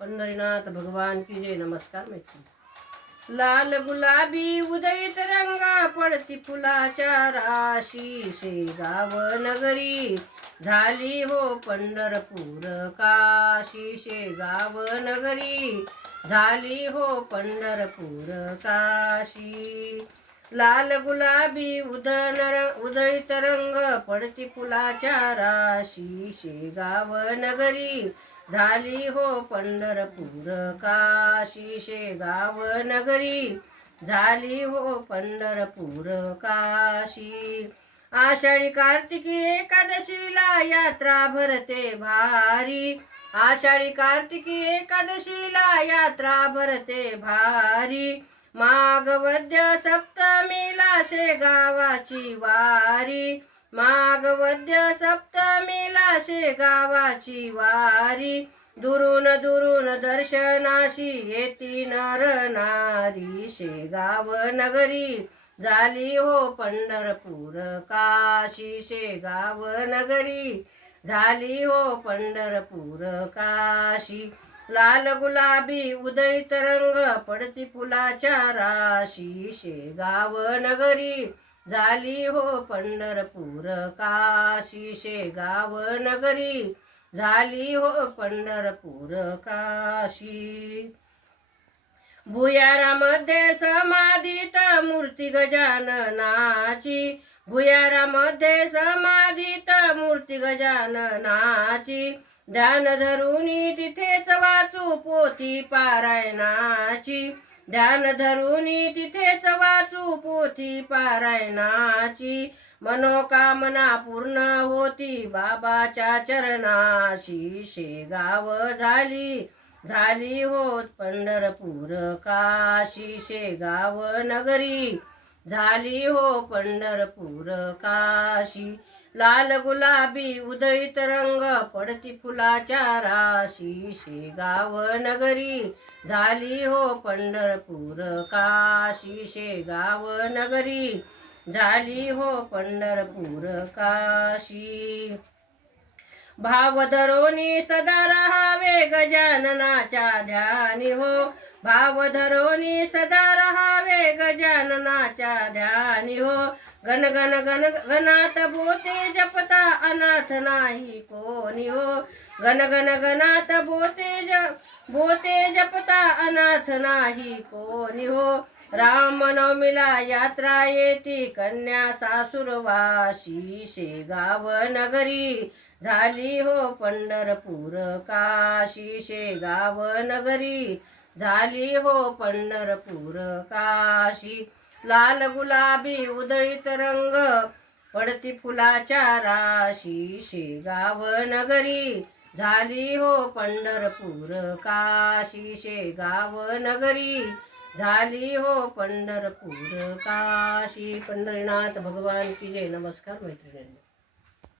पंढरीनाथ भगवान की जय. नमस्कार मैत्री. लाल गुलाबी उदयित रंगा पडती फुलाच्या राशी. शेगाव नगरी झाली हो पंढरपूर काशी. शेगाव नगरी झाली हो पंढरपूर काशी. लाल गुलाबी उदयित रंग पडती फुलाच्या राशी. शेगाव नगरी झाली हो पंढरपूर काशी. शेगाव नगरी झाली हो पंढरपूर काशी. आषाढी कार्तिकी एकादशीला यात्रा भरते भारी. आषाढी कार्तिकी एकादशीला यात्रा भरते भारी. माघ वद्य सप्तमीला शेगावाची वारी. माघ वद्य सप्तमीला शेगावाची वारी. दुरून दुरून दर्शनाशी येती नर नारी. शेगाव नगरी झाली हो पंढरपूर काशी. शेगाव नगरी झाली हो पंढरपूर काशी. लाल गुलाबी उदयित रंग पडती फुलाच्या राशी. शेगाव नगरी झाली हो पंढरपूर काशी. शेगाव नगरी झाली हो पंढरपूर काशी. भुयारामध्ये समाधीत मूर्ती गजाननाची. भुयारामध्ये समाधीत मूर्ती गजाननाची. ध्यान धरुनी तिथेच वाचू पोथी पारायणाची. ध्यान धरुनी तिथेच वाचू पोथी पारायणाची. मनोकामना पूर्ण होती बाबाच्या चरणाशी. शेगाव झाली हो पंढरपूर काशी. शेगाव नगरी झाली हो पंढरपूर काशी. लाल गुलाबी उदयित रंग पडती फुलाच्या राशी. शेगाव नगरी झाली हो पंढरपूर काशी. शेगाव नगरी झाली हो पंढरपूर काशी. भाव धरोनी सदा रहावे गजाननाच्या ध्यानी हो. भाव धरोनी सदा रहावे गजाननाच्या ध्यानी हो. गण गण गण गणात बोते जपता अनाथ नाही कोणी हो. गण गण गणात बोते जपता अनाथ नाही कोणी हो. रामनवमीला यात्रा येती कन्या सासुरवाशी. शेगाव नगरी झाली हो पंढरपूर काशी. शेगाव नगरी झाली हो पंढरपूर काशी. लाल गुलाबी उदयित रंग पडती फुलाच्या राशी. शेगाव नगरी झाली हो पंढरपूर काशी. शेगाव नगरी झाली हो पंढरपूर काशी. पंढरीनाथ भगवान की जय. नमस्कार मैत्रिणी.